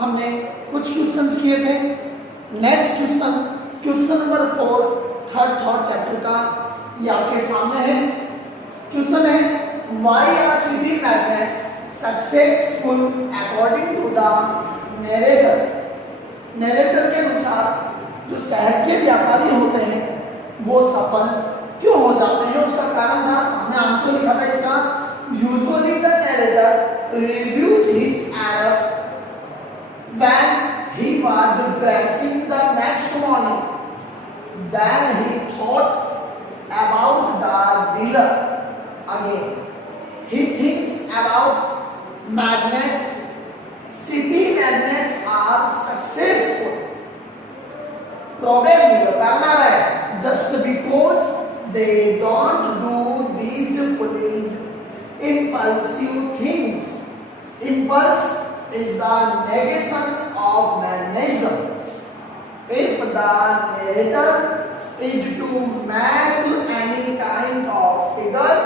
हमने कुछ क्वेश्चंस किए थे। Next question, question number 4, third chapter का, ये आपके सामने है। क्वेश्चन है, why are city magnets successful according to the narrator. Narrator के अनुसार जो शहर के व्यापारी होते हैं वो सफल क्यों हो जाते हैं, उसका कारण था, हमने आंसर लिखा था इसका, usually the narrator reviews his errors when he was dressing the next morning, then he thought about the dealer again. He thinks about magnets. City magnets are successful probably just because they don't do these foolish impulsive things. Impulse is the negation of magnetism. If the narrator is to make any kind of figure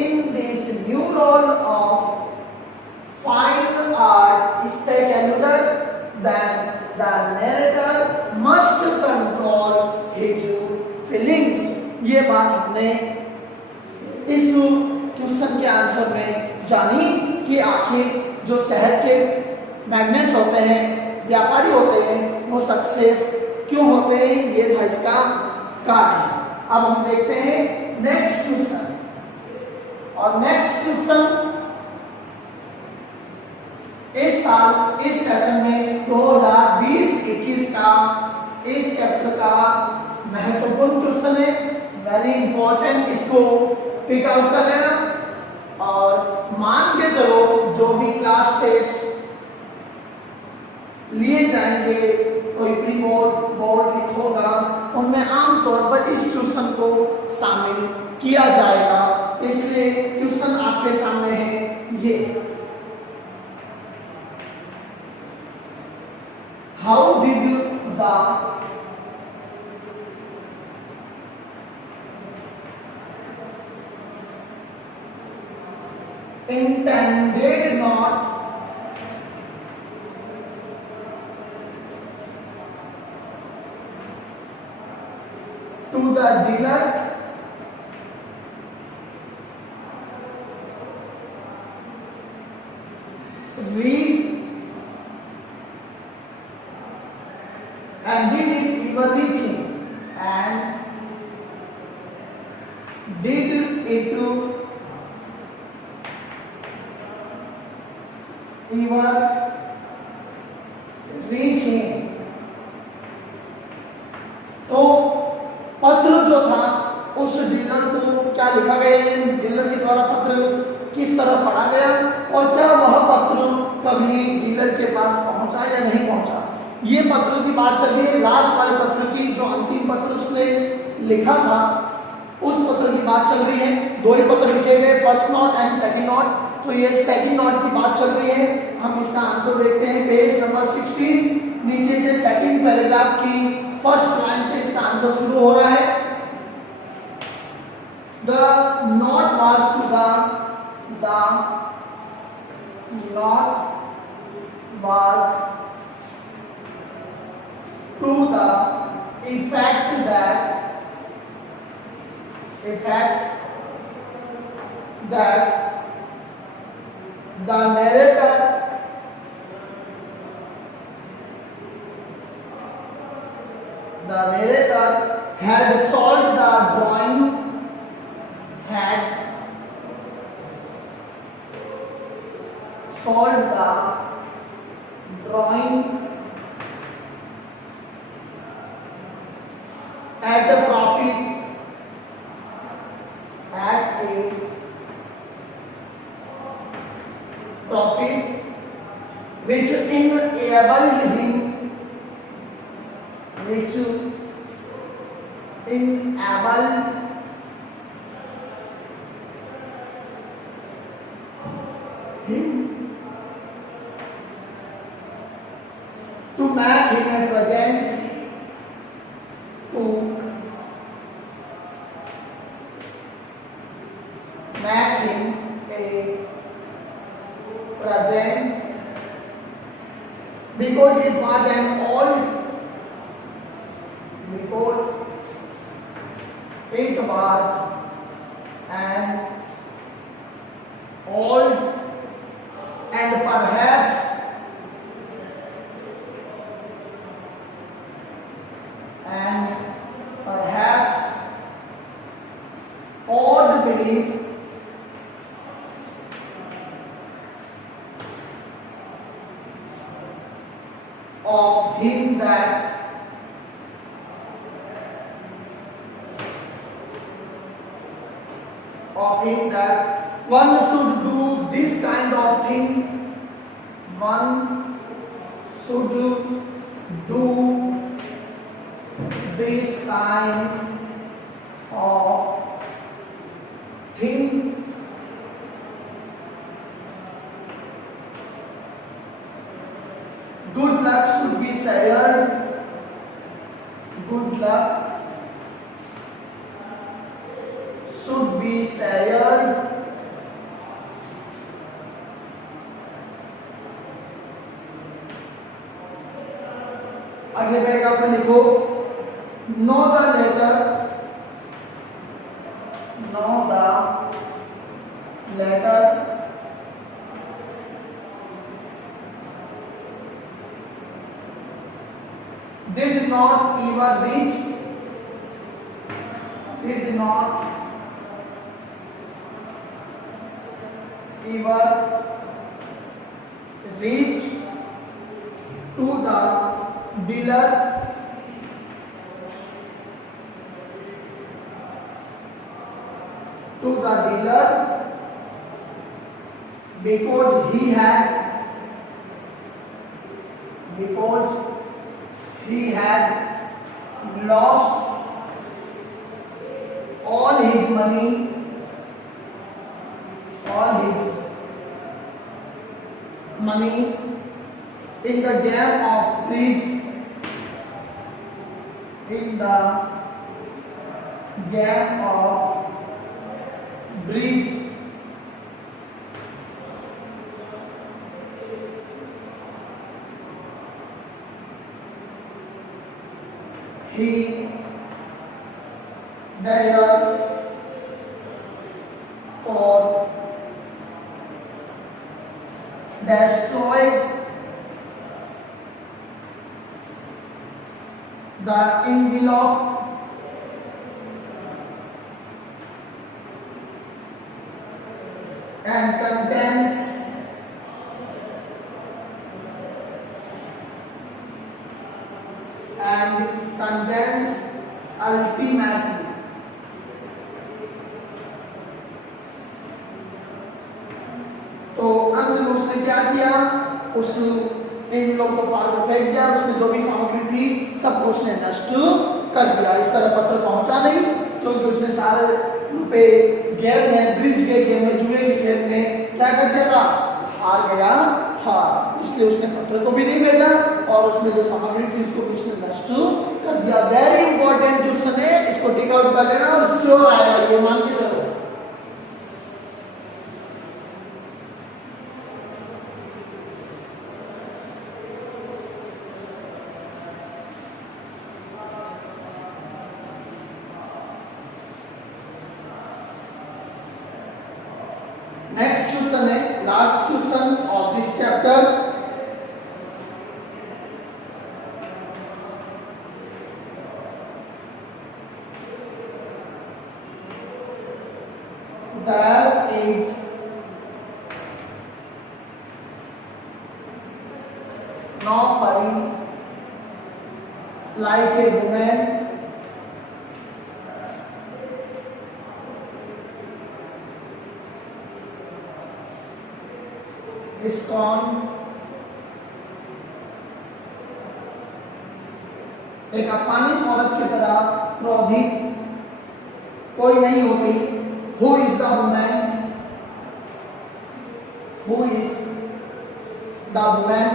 in this new role of fine art spectacular, then the narrator must control his feelings. ये बात हमने इस question के answer में जानी कि आखिर जो शहर के मैग्नेट्स होते हैं, व्यापारी होते हैं, वो सक्सेस क्यों होते हैं, ये था इसका कारण। अब हम देखते हैं नेक्स्ट क्वेश्चन। और नेक्स्ट क्वेश्चन इस साल इस सेशन में 2020-21 का इस चैप्टर का महत्वपूर्ण क्वेश्चन है, वेरी इंपॉर्टेंट, इसको टिक आउट कर लेना। और मान के चलो जो भी क्लास टेस्ट लिए जाएंगे, कोई प्री बोर्ड होगा, उनमें आमतौर पर इस क्वेश्चन को शामिल किया जाएगा, इसलिए क्वेश्चन आपके सामने है ये। How did you the intended not to the dealer read and did it even reach him, and did it to even reach him। तो पत्र जो था उस डीलर को क्या लिखा गया, डीलर के द्वारा पत्र किस तरह पढ़ा गया, और क्या वह पत्र कभी डीलर के पास पहुंचा या नहीं पहुंचा, ये पत्र की बात चल रही है। लास्ट वाले पत्र की, जो अंतिम पत्र उसने लिखा था, उस पत्र की बात चल रही है। दो ही पत्र लिखे गए, first note and second note, तो ये सेकंड नोट की बात चल रही है। हम इसका आंसर देखते हैं पेज नंबर 16, नीचे से सेकंड पैराग्राफ की फर्स्ट लाइन से इसका आंसर शुरू हो रहा है। The note was to the note was to the effect that the narrator had solved the drawing, at a profit, which enabled him to make him a present because it was an old, because it was an old and perhaps odd belief of him that one should do this kind of thing, one should do this kind of thing. Good luck should be shared. Good luck should be shared. अगले paragraph में लिखो, know the letter did not even reach to the dealer because he had lost all his money in the game of bridge. He therefore destroyed the envelope and contents ultimately तो अंत में उसने क्या किया, उस envelope को फाड़ कर फेंक दिया, उसमें जो भी सामग्री थी सबको उसने नष्ट कर दिया। इस तरह पत्र पहुंचा नहीं क्योंकि उसने सारे रुपए गेम में, ब्रिज के गेम में, जुए के खेल में क्या कर दिया था, हार गया था। इसलिए उसने पत्र को भी नहीं भेजा और उसमें जो सामग्री थी उसको भी उसने नष्ट कर दिया। वेरी इंपॉर्टेंट क्वेश्चन है, इसको टिक आउट कर लेना और श्योर आएगा, ये मान के चलो। नेक्स्ट क्वेश्चन है, last question of this chapter. There is no furry like a woman ISKCON एक अपमानित औरत की तरह क्रोधित कोई नहीं होती। Who is the woman? Who is the woman?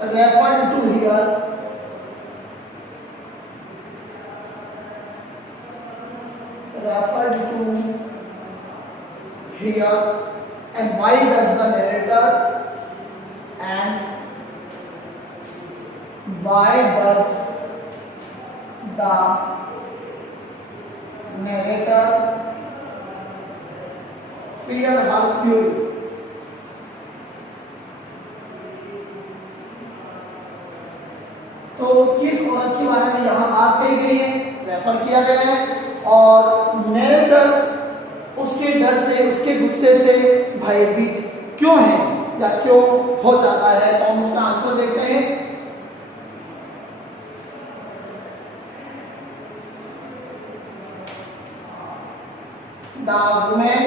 Referred to here. Referred to here, and why does the narrator fear her fury? तो किस औरत के बारे में यहाँ बात कही गई है, रेफर किया गया है, और नैरेटर उसके डर से, उसके गुस्से से भयभीत क्यों है या क्यों हो जाता है, तो हम उसका आंसर देखते हैं। The woman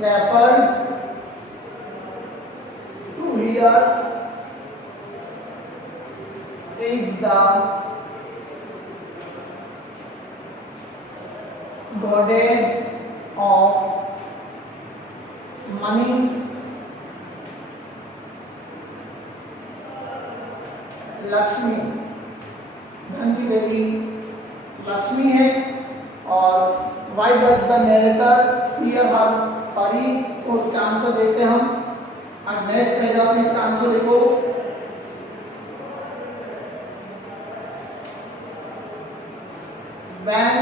referred to here is the goddess of money, Lakshmi, धन की देवी लक्ष्मी है। और why does the narrator fear her fury, तो उसका आंसर देखते हैं हम। और नेक्स्ट पेज आप इसका आंसर देखो। When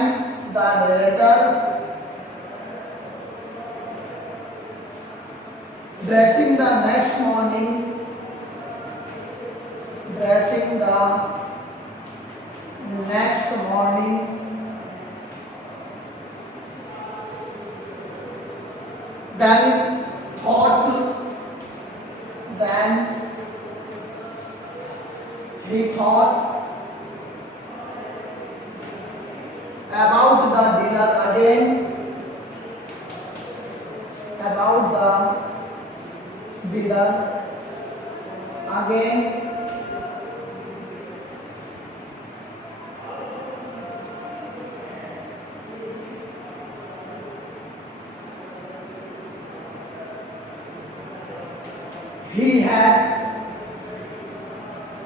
the narrator dressing the next morning, then he thought about the dealer again, he had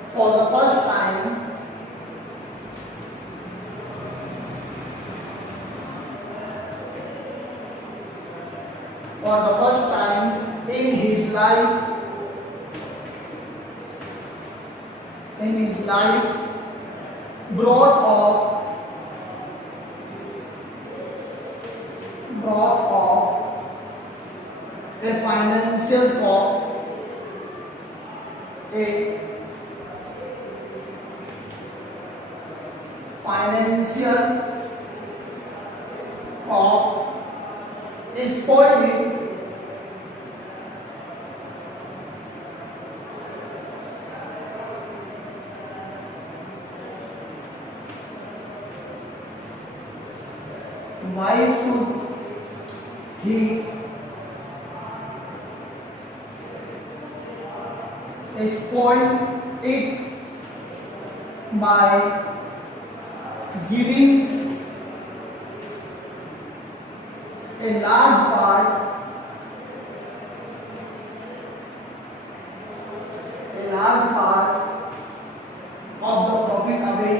for the first time in his life brought off a financial cop spoiling why should he spoil it by giving a large part of the profit away.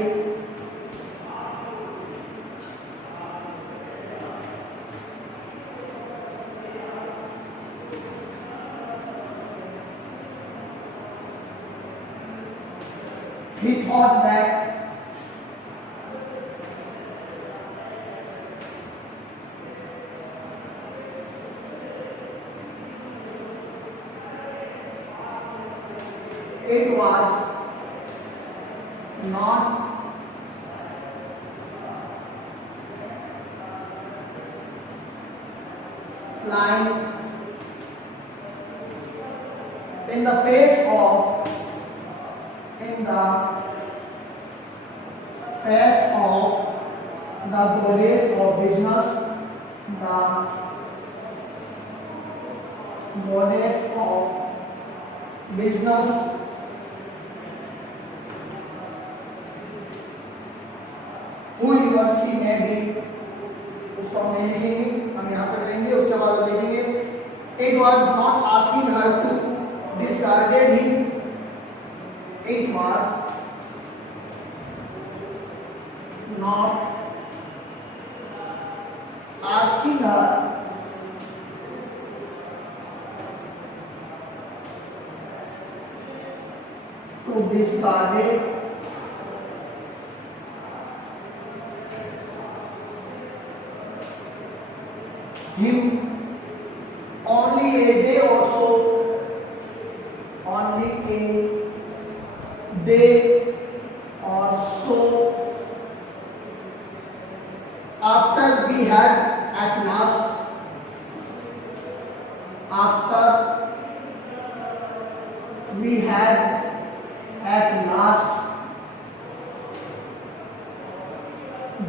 He thought that it was not flying in the face of the goddess of business, whoever she may be, उसको हम नहीं लिखेंगे, हम यहाँ तक लेंगे, उसके बाद लिखेंगे it was not asking her to discarded him, It was not asking her to discard him only a day or so, only a day or so after we had at last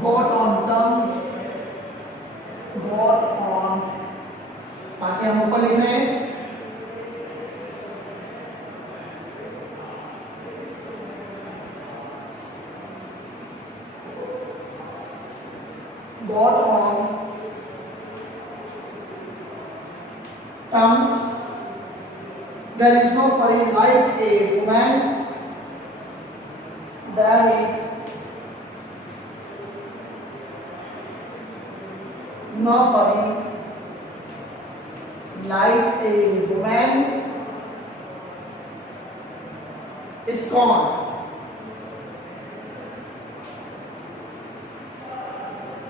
got on ताकि हम ऊपर लिख रहे हैं got on terms. There is no furry like a woman. There is no furry like a woman is common.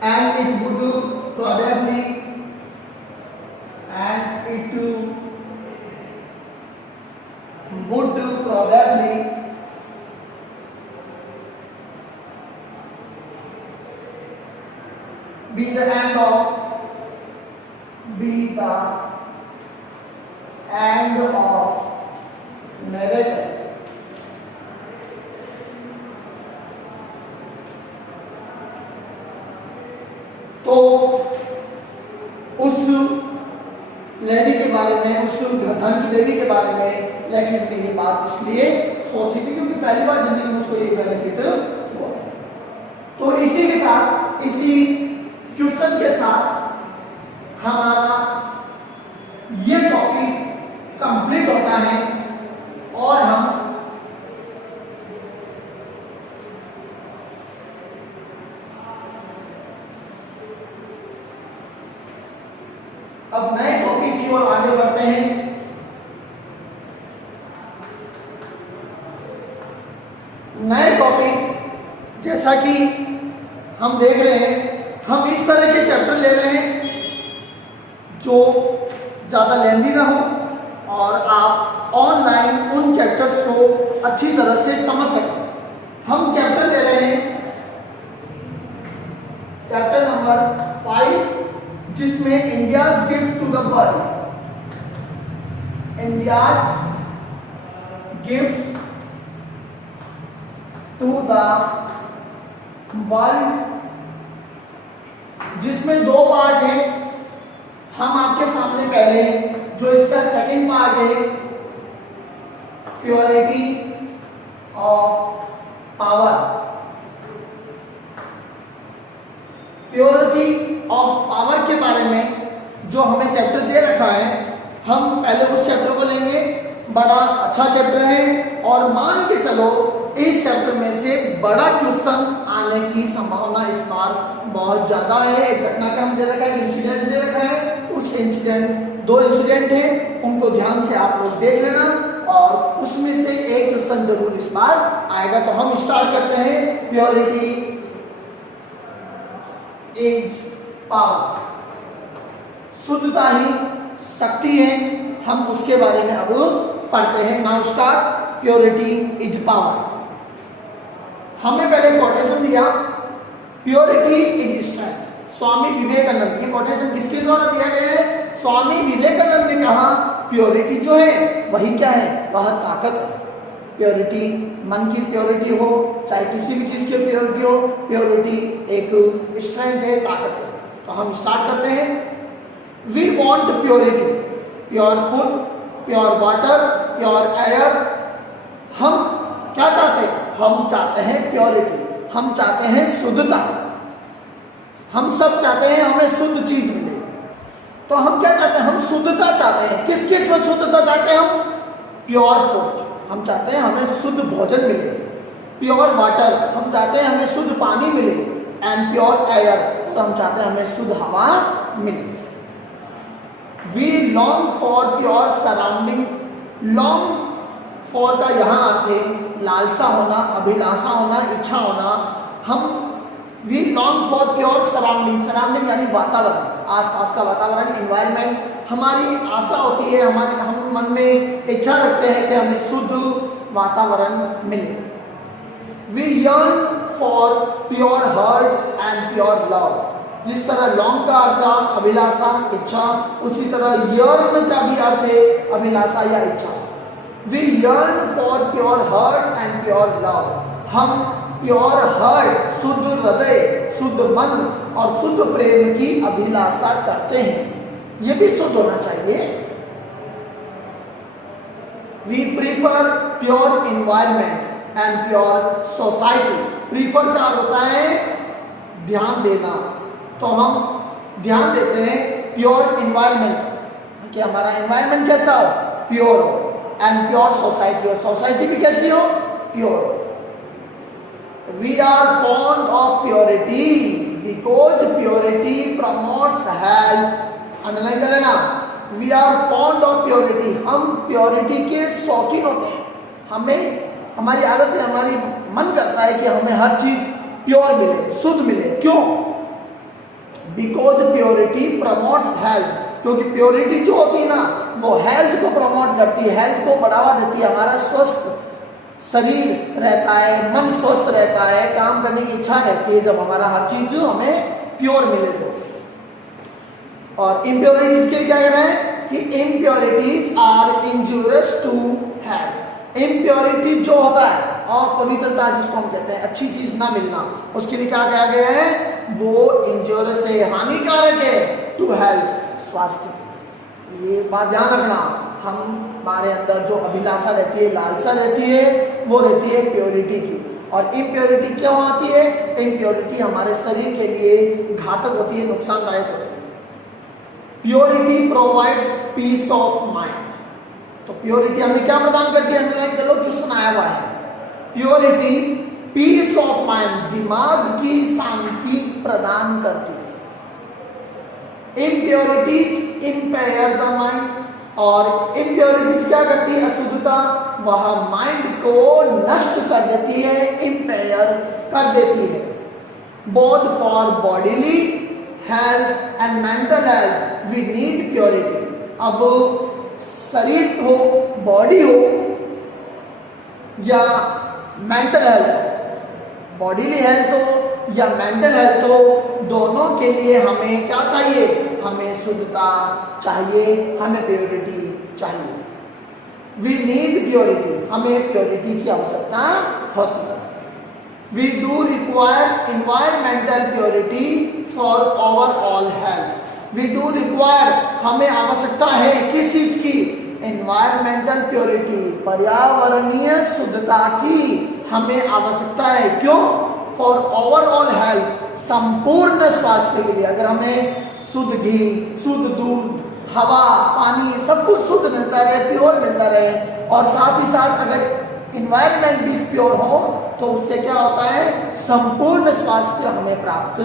And it would probably be the end of narrative. तो उस lady के बारे में, उस धन की देवी के बारे में लेखक ने ये बात इसलिए सोची थी क्योंकि पहली बार जिंदगी में उसको ये बेनिफिट हुआ। तो इसी के साथ, इसी क्वेश्चन के साथ हमारा ये टॉपिक कंप्लीट होता है और हम अब नए टॉपिक की ओर आगे बढ़ते हैं। नए टॉपिक जैसा कि हम देख रहे हैं, हम इस तरह के चैप्टर ले रहे हैं जो ज़्यादा लेंदी ना हो और आप ऑनलाइन उन चैप्टर्स को अच्छी तरह से समझ सकें। हम चैप्टर ले रहे हैं चैप्टर नंबर 5 जिसमें India's gift to the world, India's gift to the world, जिसमें 2 पार्ट है। हम आपके सामने पहले जो इसका सेकंड पार्ट है, purity of power, purity of power के बारे में जो हमें चैप्टर दे रखा है, हम पहले उस चैप्टर को लेंगे। बड़ा अच्छा चैप्टर है और मान के चलो इस चैप्टर में से बड़ा क्वेश्चन आने की संभावना इस बार बहुत ज्यादा है। एक घटनाक्रम दे रखा है, इंसिडेंट दे रखा है, उस इंसिडेंट 2 इंसिडेंट है, उनको ध्यान से आप लोग देख लेना और उसमें से एक क्वेश्चन जरूर इस बार आएगा। तो हम स्टार्ट करते हैं। प्योरिटी इज पावर, शुद्धता ही शक्ति है। हम उसके बारे में अब पढ़ते हैं। Now start. Purity is power. हमें पहले कोटेशन दिया, purity is strength, Swami Vivekananda. ये कोटेशन किसके द्वारा दिया गया है? स्वामी विवेकानंद ने कहा प्योरिटी जो है वही क्या है? वह ताकत है। प्योरिटी, मन की प्योरिटी हो, चाहे किसी भी चीज की प्योरिटी हो, प्योरिटी एक स्ट्रेंथ है, ताकत है। तो हम स्टार्ट करते हैं। We want purity, pure food, pure water, pure air. हम क्या चाहते हैं? हम चाहते हैं प्योरिटी, हम चाहते हैं शुद्धता। हम सब चाहते हैं हमें शुद्ध चीज मिले। तो हम क्या चाहते हैं? हम शुद्धता चाहते हैं। किस किस में शुद्धता चाहते हैं हम? प्योर फूड, हम चाहते हैं हमें शुद्ध भोजन मिले। प्योर वाटर, हम चाहते हैं हमें शुद्ध पानी मिले। एंड प्योर एयर, और हम चाहते हैं हमें शुद्ध हवा मिले। We long for pure surrounding. Long for का यहाँ अर्थ है लालसा होना, अभिलाषा होना, इच्छा होना। हम we long for pure surrounding. Surrounding यानी वातावरण, आसपास का वातावरण, इन्वायरमेंट। हमारी आशा होती है, हम मन में इच्छा रखते हैं कि हमें शुद्ध वातावरण मिले। We yearn for pure heart and pure love. जिस तरह लॉन्ग का अर्थ था अभिलाषा, इच्छा, उसी तरह यर्न का भी अर्थ है अभिलाषा या इच्छा। We yearn for pure heart and pure love. हम प्योर हर्ट, शुद्ध हृदय, शुद्ध मन और शुद्ध प्रेम की अभिलाषा करते हैं। ये भी शुद्ध होना चाहिए। We prefer pure environment and pure society. Prefer का होता है ध्यान देना, तो हम ध्यान देते हैं प्योर इन्वायरमेंट, कि हमारा इन्वायरमेंट कैसा हो, प्योर हो। एंड प्योर सोसाइटी, और सोसाइटी भी कैसी हो, pure. We are fond of purity because purity promotes health. Underline कर लेना, we are fond of purity. हम प्योरिटी के शौकीन होते हैं। हमें, हमारी आदत है, हमारी मन करता है कि हमें हर चीज प्योर मिले, शुद्ध मिले। क्यों? Because purity promotes health. क्योंकि प्योरिटी जो होती है ना, वो हेल्थ को प्रमोट करती है, हेल्थ को बढ़ावा देती है। हमारा स्वस्थ शरीर रहता है, मन स्वस्थ रहता है, काम करने की इच्छा रहती है जब हमारा हर चीज हमें प्योर मिले तो। और इम्प्योरिटीज के क्या कह रहे हैं कि impurities are injurious to health. Impurity जो होता है, अपवित्रता जिसको हम कहते हैं, अच्छी चीज ना मिलना, उसके लिए क्या कहा गया है, वो इंजूरियस है, हानिकारक है टू हेल्थ, स्वास्थ्य। ये बात ध्यान रखना। हमारे अंदर जो अभिलाषा रहती है, लालसा रहती है, वो रहती है प्योरिटी की। और इम्प्योरिटी क्यों आती है? इम्प्योरिटी हमारे शरीर के लिए घातक होती है, नुकसानदायक होती है। Purity provides peace of mind. तो प्योरिटी हमें क्या प्रदान करती है? अंडरलाइन कर लो, क्वेश्चन आया हुआ है। प्योरिटी पीस ऑफ माइंड, दिमाग की शांति प्रदान करती है। इम्प्योरिटीज इम्पेयर द माइंड, और इम्प्योरिटीज क्या करती है? अशुद्धता, वह माइंड को नष्ट कर देती है, इम्पेयर कर देती है। Both for bodily health and mental health we need purity. अब शरीर हो, बॉडी हो या मेंटल हेल्थ, बॉडीली हेल्थ हो या मेंटल हेल्थ हो, दोनों के लिए हमें क्या चाहिए? हमें शुद्धता चाहिए, हमें प्योरिटी चाहिए। वी नीड प्योरिटी, हमें प्योरिटी की आवश्यकता होती है। We do require environmental purity for overall health. We do require, हमें आवश्यकता है किस चीज की? इन्वायरमेंटल प्योरिटी, पर्यावरणीय शुद्धता की हमें आवश्यकता है। क्यों? फॉर ओवरऑल हेल्थ, संपूर्ण स्वास्थ्य के लिए। अगर हमें शुद्ध घी, शुद्ध दूध, हवा, पानी सब कुछ शुद्ध मिलता रहे, प्योर मिलता रहे, और साथ ही साथ अगर इन्वायरमेंट भी प्योर हो, तो उससे क्या होता है? संपूर्ण स्वास्थ्य हमें प्राप्त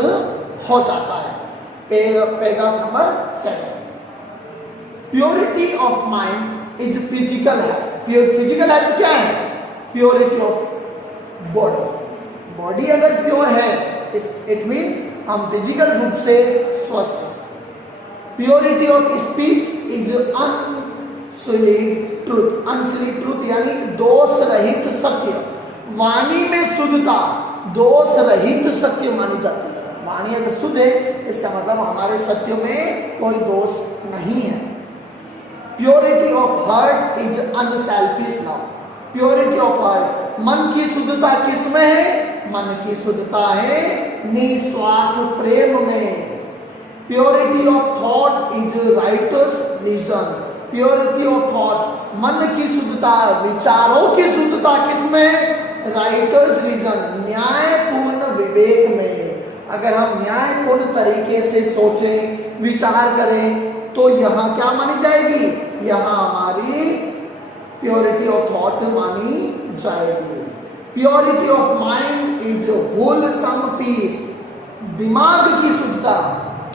हो जाता है। Paragraph number 7। Purity of mind is physical health. Physical health क्या है? Purity of body. बॉडी अगर प्योर है, इट मीन्स हम फिजिकल रूप से स्वस्थ हैं। Purity of speech is unsullied truth. Unsullied truth यानी दोष रहित सत्य। वाणी में शुद्धता दोष रहित सत्य मानी जाती है। वाणी अगर शुद्ध है, इसका मतलब हमारे सत्यों में कोई दोष नहीं है। Purity of heart is unselfish love. Purity of heart, मन की शुद्धता किसमें है? मन की शुद्धता है निस्वार्थ प्रेम में। Purity of thought is righteous reason. Purity of thought, मन की शुद्धता, विचारों की शुद्धता किसमें? राइटर्स रीजन, न्यायपूर्ण विवेक में। अगर हम न्यायपूर्ण तरीके से सोचें, विचार करें, तो यहाँ क्या मानी जाएगी? यहाँ हमारी प्योरिटी ऑफ थॉट मानी जाएगी। Purity of mind is wholesome peace. दिमाग की शुद्धता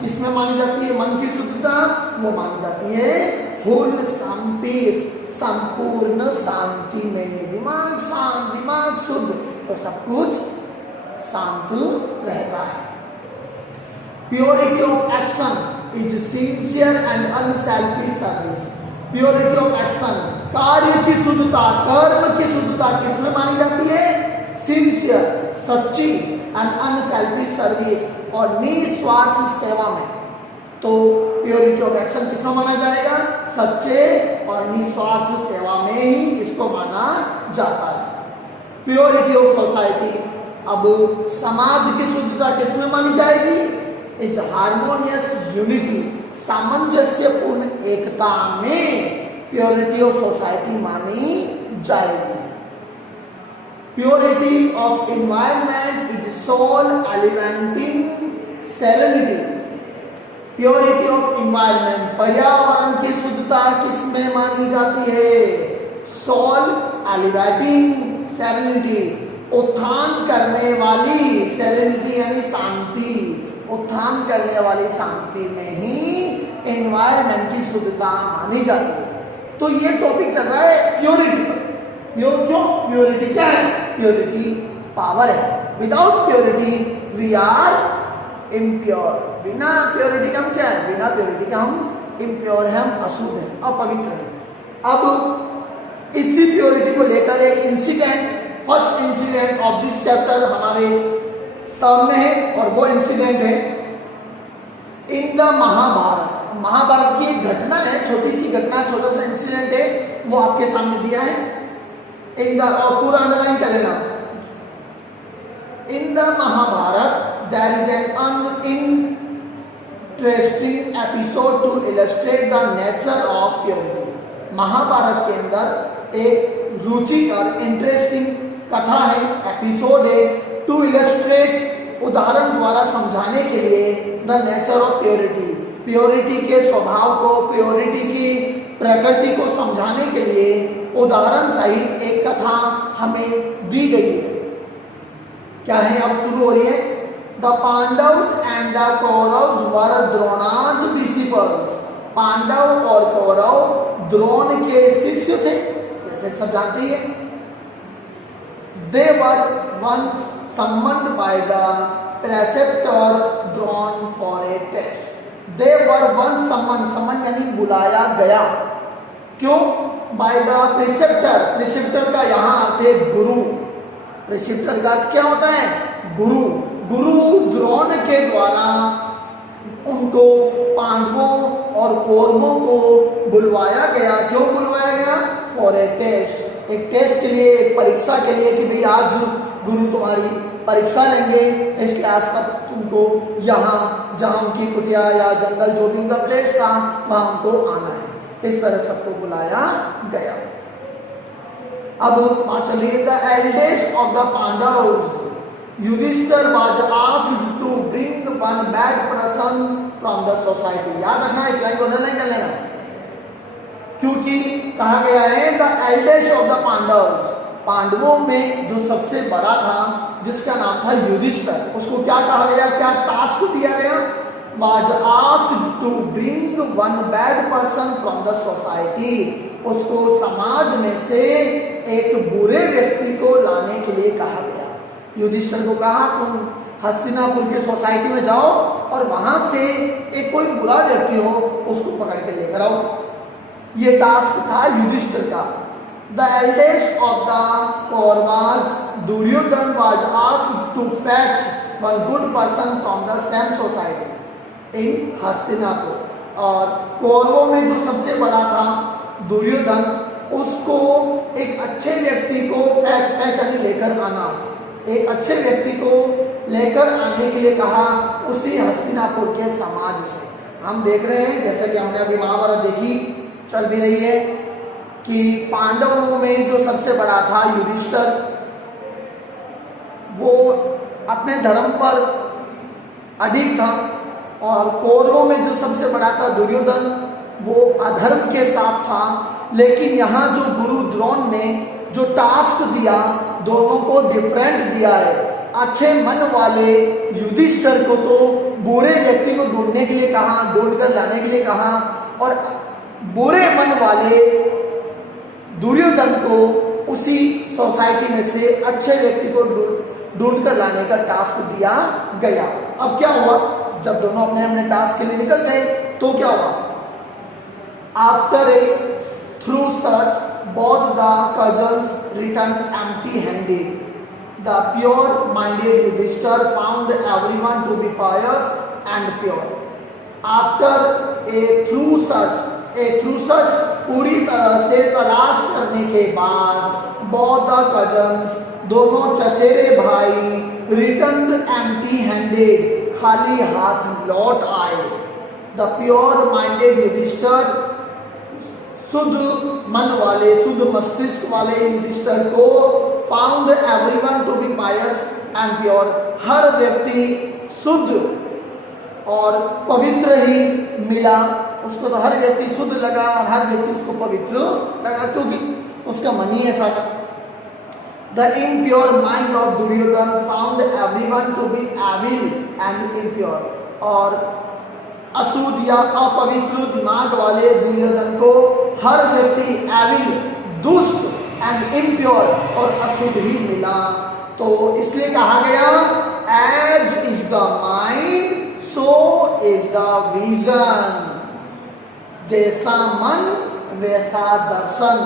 किसमें मानी जाती है? मन की शुद्धता वो मानी जाती है होलसम पीस, संपूर्ण शांति में। दिमाग शांत, दिमाग शुद्ध तो सब कुछ शांत रहता है। Purity of action is sincere and unselfish service. Purity of action, कार्य की शुद्धता, कर्म की शुद्धता किसमें मानी जाती है? सिंसियर, सच्ची एंड अनसेल्फिश सर्विस, और निस्वार्थ सेवा में। तो प्योरिटी ऑफ एक्शन किसमें माना जाएगा? सच्चे और निस्वार्थ सेवा में ही इसको माना जाता है। प्योरिटी ऑफ सोसाइटी, अब समाज की शुद्धता किसमें मानी जाएगी? इज हार्मोनियस यूनिटी, सामंजस्यपूर्ण एकता में प्योरिटी ऑफ सोसाइटी मानी जाएगी। Purity of environment is soul elevating serenity. Purity of environment, पर्यावरण की शुद्धता किसमें मानी जाती है? सोल एलिवेटिंग सेरेनिटी, उत्थान करने वाली, सेरेनिटी यानी शांति, उत्थान करने वाली शांति में ही एनवायरनमेंट की शुद्धता मानी जाती है। तो ये टॉपिक चल रहा है प्योरिटी पर। क्यों? प्योरिटी क्या है? प्योरिटी पावर है। Without purity we are impure. बिना प्योरिटी के हम क्या है? बिना प्योरिटी के हम इम्प्योर हैं, हम अशुद्ध हैं, अपवित्र हैं। अब इसी प्योरिटी को लेकर एक incident, first incident of this chapter हमारे सामने है, और वो इंसिडेंट है इन द महाभारत। महाभारत की एक घटना है, छोटी सी घटना, छोटा सा इंसिडेंट है, वो आपके सामने दिया है इन द, और पूरा अंडरलाइन कर लेना। In the Mahabharata there is an interesting episode to illustrate the nature of purity. Mahabharata के अंदर एक रुचिकर इंटरेस्टिंग कथा है, एपिसोड है, टू इलस्ट्रेट, उदाहरण द्वारा समझाने के लिए, the nature of purity, purity के स्वभाव को, प्योरिटी की प्रकृति को समझाने के लिए उदाहरण सहित एक कथा हमें दी गई है। क्या है? अब शुरू हो रही है। The Pandavas and the Kauravas were Drona's disciples. Pandav और कौरव द्रोण के शिष्य थे, जैसे सब जानते हैं। They were once summoned by the preceptor Drona for a test. They were once summoned, summoned यानी बुलाया गया। क्यों? By the preceptor, preceptor का यहाँ आते गुरु। प्रेसिप्टर का अर्थ क्या होता है? गुरु। गुरु द्रोण के द्वारा उनको, पांडवों और कौरवों को बुलवाया गया। क्यों बुलवाया गया? फॉर ए टेस्ट, एक टेस्ट के लिए, एक परीक्षा के लिए, कि भाई आज गुरु तुम्हारी परीक्षा लेंगे, इसलिए आज तक तुमको यहाँ, जहाँ उनकी कुटिया या जंगल जो भी उनका प्लेस था वहाँ उनको आना है। इस तरह सबको बुलाया गया। अब बात चल रही है the eldest of the Pandavas, Yudhishthira was asked to bring one bad person from the society. याद रखना, इस लाइन को अंडरलाइन कर लेना, क्योंकि कहा गया है the eldest of the Pandavas, पांडवों में जो सबसे बड़ा था, जिसका नाम था युधिष्ठिर, उसको क्या कहा गया, क्या टास्क दिया गया? Was asked to bring one bad person from the society, उसको समाज में से एक बुरे व्यक्ति को लाने के लिए कहा गया। युधिष्ठिर को कहा तुम हस्तिनापुर की सोसाइटी में जाओ और वहां से एक कोई बुरा व्यक्ति हो उसको पकड़ के लेकर आओ। ये टास्क था युधिष्ठिर का। The eldest of the Kauravas Duryodhana was asked to fetch one good person from the same society in Hastinapur, और कौरवों में जो सबसे बड़ा था दुर्योधन, उसको एक अच्छे व्यक्ति को फेच यानी लेकर आना, एक अच्छे व्यक्ति को लेकर आने के लिए कहा, उसी हस्तिनापुर के समाज से। हम देख रहे हैं, जैसे कि हमने अभी महाभारत देखी, चल भी रही है, कि पांडवों में जो सबसे बड़ा था युधिष्ठिर, वो अपने धर्म पर अडिग था, और कौरवों में जो सबसे बड़ा था दुर्योधन, वो अधर्म के साथ था, लेकिन यहाँ जो गुरु द्रोण ने जो टास्क दिया, दोनों को डिफरेंट दिया है। अच्छे मन वाले युधिष्ठिर को तो बुरे व्यक्ति को ढूंढने के लिए कहा, ढूंढ कर लाने के लिए कहा, और बुरे मन वाले दुर्योधन को उसी सोसाइटी में से अच्छे व्यक्ति को ढूंढ कर लाने का टास्क दिया गया। अब क्या हुआ, जब दोनों अपने अपने टास्क के लिए निकल गए तो क्या हुआ? After A through search both the cousins returned empty-handed. The pure-minded Yudhishthir found everyone to be pious and pure. After a through search पूरी तरह से तलाश करने के बाद both the cousins, दोनों चचेरे भाई, returned empty-handed, खाली हाथ लौट आए। The pure-minded Yudhishthir, शुद्ध मन वाले, शुद्ध मस्तिष्क वाले युधिष्ठिर को found everyone to be pious and pure, हर व्यक्ति शुद्ध और पवित्र ही मिला उसको। तो हर व्यक्ति शुद्ध लगा, हर व्यक्ति उसको पवित्र लगा, क्योंकि उसका मन ही ऐसा था। The impure mind of Duryodhana found everyone to be evil and impure, और अशुद्ध या अपवित्र दिमाग वाले दुर्योधन को हर व्यक्ति एविल, दुष्ट एंड इम्प्योर और अशुद्ध ही मिला। तो इसलिए कहा गया as is the mind so is the vision, जैसा मन वैसा दर्शन।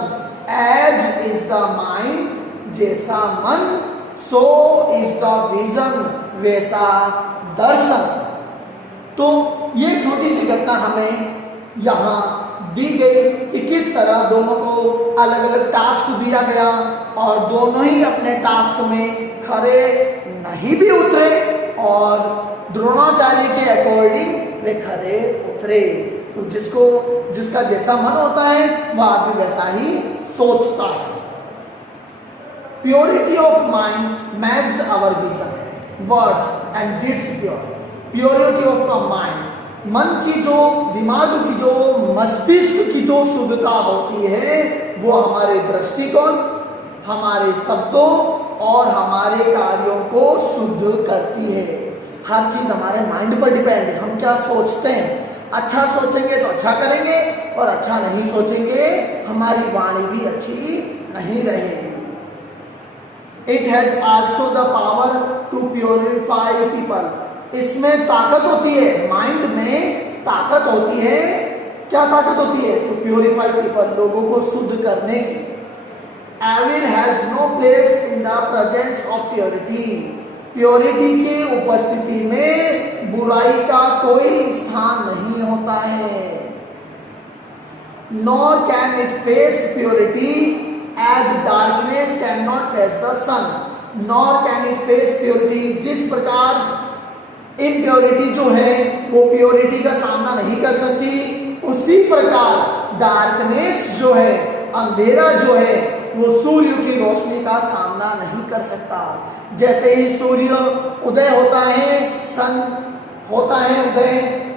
एज इज द माइंड, जैसा मन, सो इज द विजन, वैसा दर्शन। तो ये छोटी सी घटना हमें यहाँ दी गई कि किस तरह दोनों को अलग अलग टास्क दिया गया और दोनों ही अपने टास्क में खरे नहीं भी उतरे, और द्रोणाचार्य के अकॉर्डिंग वे खरे उतरे। तो जिसका जैसा मन होता है वह आदमी वैसा ही सोचता है। Purity of mind makes our vision, words and deeds pure. Purity of mind, मन की जो, दिमाग की जो, मस्तिष्क की जो शुद्धता होती है वो हमारे दृष्टिकोण, हमारे शब्दों और हमारे कार्यों को शुद्ध करती है। हर चीज हमारे माइंड पर डिपेंड है, हम क्या सोचते हैं। अच्छा सोचेंगे तो अच्छा करेंगे, और अच्छा नहीं सोचेंगे हमारी वाणी भी अच्छी नहीं रहेगी। It has also the power to purify people, इसमें ताकत होती है, माइंड में ताकत होती है। क्या ताकत होती है? टू प्योरीफाई पीपल, लोगों को शुद्ध करने की। Evil has no place in the presence of purity, purity की उपस्थिति में बुराई का कोई स्थान नहीं होता है। Nor can it face purity as darkness can not face the sun, nor can it face purity, जिस प्रकार इम्प्योरिटी जो है वो प्योरिटी का सामना नहीं कर सकती, उसी प्रकार डार्कनेस जो है, अंधेरा जो है, वो सूर्य की रोशनी का सामना नहीं कर सकता। जैसे ही सूर्य उदय होता है, सन होता है उदय,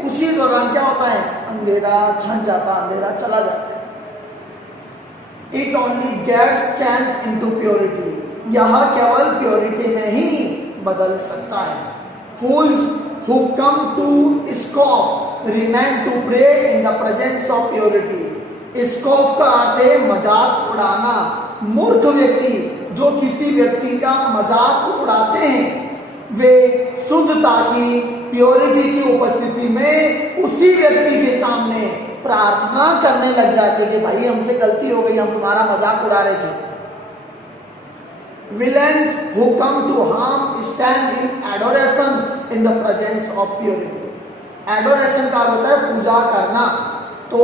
उसी दौरान क्या होता है? अंधेरा छंट जाता, अंधेरा चला जाता है। It only gets change into purity, यह केवल प्योरिटी में ही बदल सकता है। Fools who come to scoff remain to pray in the presence of purity. Scoff का अर्थ है मजाक उड़ाना। मूर्ख व्यक्ति जो किसी व्यक्ति का मजाक उड़ाते हैं, वे शुद्धता की, प्योरिटी की उपस्थिति में उसी व्यक्ति के सामने प्रार्थना करने लग जाते कि भाई हमसे गलती हो गई, हम तुम्हारा मजाक उड़ा रहे थे। Villains who come to harm stand in adoration in the presence of purity. Adoration का अर्थ होता है पूजा करना। तो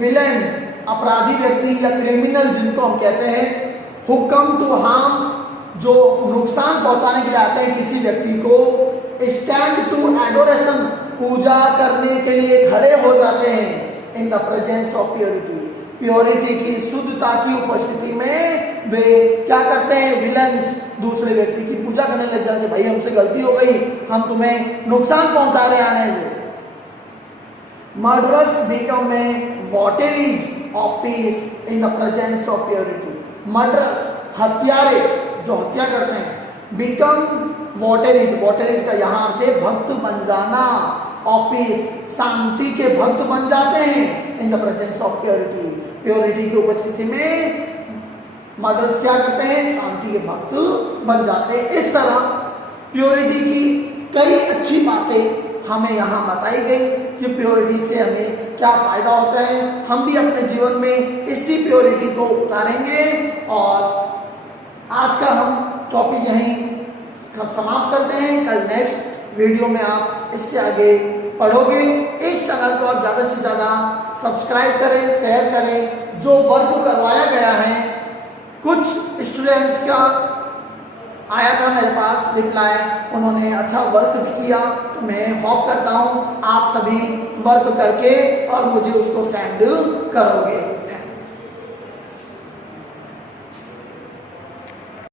villains, अपराधी व्यक्ति या क्रिमिनल जिनको हम कहते हैं, who come to harm, जो नुकसान पहुंचाने के लिए आते हैं किसी व्यक्ति को, stand to adoration, पूजा करने के लिए खड़े हो जाते हैं in the presence of purity, purity की, शुद्धता की उपस्थिति में वे क्या करते हैं? विलन्स दूसरे व्यक्ति की पूजा करने लग जाते, भाई हमसे गलती हो गई, हम तुम्हें नुकसान पहुंचा रहे आने से। Murderers become a votaries of peace in the presence of purity. Murderers, हत्यारे जो हत्या करते हैं, बिकम वॉटरीज, वॉटरीज का यहाँ अर्थ है भक्त बन जाना, ऑफिस शांति के भक्त बन जाते हैं इन the presence of purity. Purity की उपस्थिति में मर्डर्स क्या करते हैं, शांति के भक्त बन जाते हैं। इस तरह प्योरिटी की कई अच्छी बातें हमें यहाँ बताई गई कि प्योरिटी से हमें क्या फायदा होता है। हम भी अपने जीवन में इसी प्योरिटी को उतारेंगे और आज का हम टॉपिक यहीं समाप्त करते हैं। कल नेक्स्ट वीडियो में आप इससे आगे पढ़ोगे। इस चैनल को आप ज़्यादा से ज़्यादा सब्सक्राइब करें, शेयर करें। जो वर्क करवाया गया है, कुछ स्टूडेंट्स का आया था मेरे पास रिप्लाई, उन्होंने अच्छा वर्क किया, तो मैं होप करता हूँ आप सभी वर्क करके और मुझे उसको सेंड करोगे।